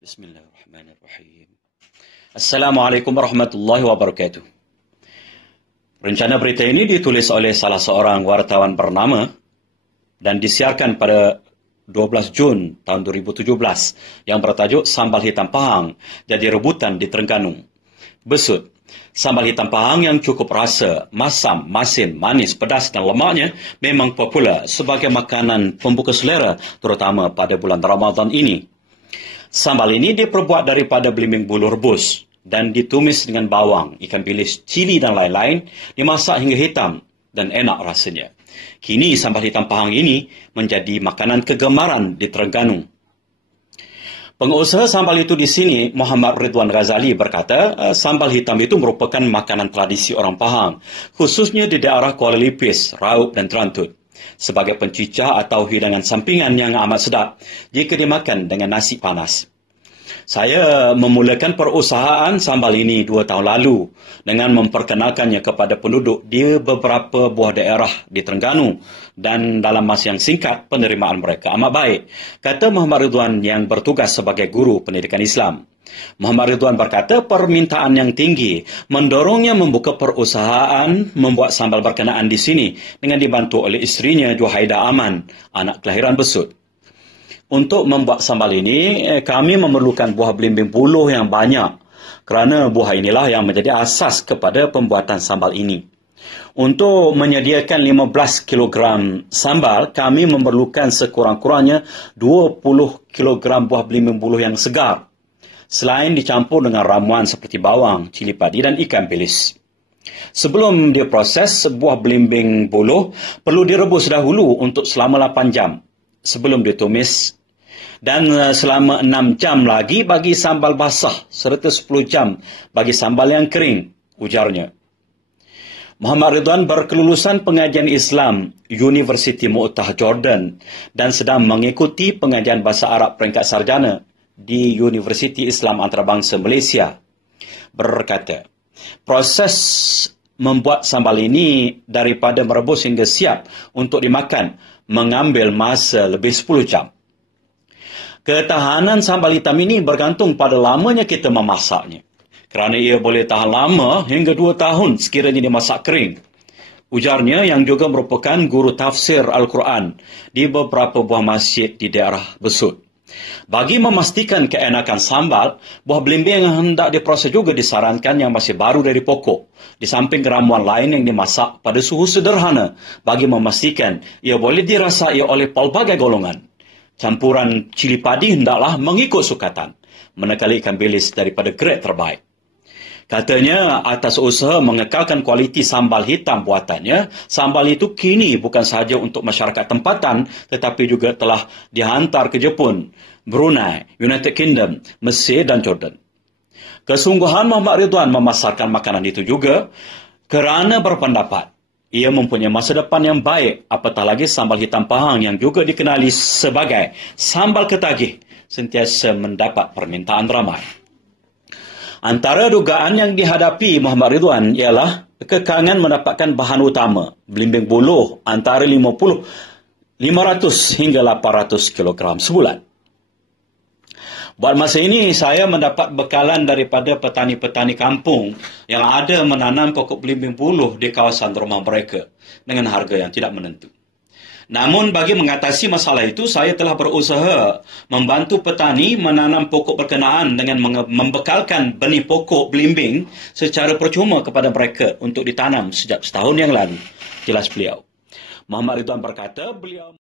Bismillahirrahmanirrahim. Assalamualaikum warahmatullahi wabarakatuh. Rencana berita ini ditulis oleh salah seorang wartawan bernama dan disiarkan pada 12 Jun tahun 2017 yang bertajuk Sambal Hitam Pahang jadi rebutan di Terengganu. Besut, sambal hitam Pahang yang cukup rasa, masam, masin, manis, pedas dan lemaknya memang popular sebagai makanan pembuka selera terutama pada bulan Ramadan ini. Sambal ini diperbuat daripada belimbing bulu rebus dan ditumis dengan bawang, ikan bilis, cili dan lain-lain, dimasak hingga hitam dan enak rasanya. Kini sambal hitam Pahang ini menjadi makanan kegemaran di Terengganu. Pengusaha sambal itu di sini, Muhammad Ridwan Ghazali berkata, sambal hitam itu merupakan makanan tradisi orang Pahang, khususnya di daerah Kuala Lipis, Raub dan Trantut, sebagai pencicah atau hidangan sampingan yang amat sedap jika dimakan dengan nasi panas. Saya memulakan perusahaan sambal ini 2 tahun lalu dengan memperkenalkannya kepada penduduk di beberapa buah daerah di Terengganu dan dalam masa yang singkat penerimaan mereka amat baik, kata Muhammad Ridwan yang bertugas sebagai guru pendidikan Islam. Muhammad Ridwan berkata permintaan yang tinggi mendorongnya membuka perusahaan membuat sambal berkenaan di sini dengan dibantu oleh isterinya Juhaida Aman, anak kelahiran Besut. Untuk membuat sambal ini, kami memerlukan buah belimbing buluh yang banyak kerana buah inilah yang menjadi asas kepada pembuatan sambal ini. Untuk menyediakan 15 kg sambal, kami memerlukan sekurang-kurangnya 20 kg buah belimbing buluh yang segar, selain dicampur dengan ramuan seperti bawang, cili padi dan ikan bilis. Sebelum diproses, buah belimbing buluh perlu direbus dahulu untuk selama 8 jam sebelum ditumis dan selama 6 jam lagi bagi sambal basah serta 10 jam bagi sambal yang kering, ujarnya. Muhammad Ridwan berkelulusan pengajian Islam Universiti Mu'tah Jordan dan sedang mengikuti pengajian bahasa Arab peringkat sarjana di Universiti Islam Antarabangsa Malaysia. Berkata, proses membuat sambal ini daripada merebus hingga siap untuk dimakan mengambil masa lebih 10 jam. Ketahanan sambal hitam ini bergantung pada lamanya kita memasaknya, kerana ia boleh tahan lama hingga 2 tahun sekiranya dimasak kering, ujarnya yang juga merupakan guru tafsir Al-Quran di beberapa buah masjid di daerah Besut. Bagi memastikan keenakan sambal, buah belimbing yang hendak diproses juga disarankan yang masih baru dari pokok, di samping ramuan lain yang dimasak pada suhu sederhana bagi memastikan ia boleh dirasai oleh pelbagai golongan. Campuran cili padi hendaklah mengikut sukatan, manakala ikan bilis daripada grade terbaik. Katanya, atas usaha mengekalkan kualiti sambal hitam buatannya, sambal itu kini bukan sahaja untuk masyarakat tempatan, tetapi juga telah dihantar ke Jepun, Brunei, United Kingdom, Mesir dan Jordan. Kesungguhan Muhammad Ridwan memasarkan makanan itu juga kerana berpendapat ia mempunyai masa depan yang baik, apatah lagi sambal hitam Pahang yang juga dikenali sebagai sambal ketagih sentiasa mendapat permintaan ramai. Antara dugaan yang dihadapi Muhammad Ridwan ialah kekangan mendapatkan bahan utama, belimbing buluh antara 500 hingga 800 kg sebulan. Buat masa ini, saya mendapat bekalan daripada petani-petani kampung yang ada menanam pokok belimbing buluh di kawasan rumah mereka dengan harga yang tidak menentu. Namun bagi mengatasi masalah itu, saya telah berusaha membantu petani menanam pokok berkenaan dengan membekalkan benih pokok belimbing secara percuma kepada mereka untuk ditanam sejak setahun yang lalu, jelas beliau. Muhammad Ridwan berkata, beliau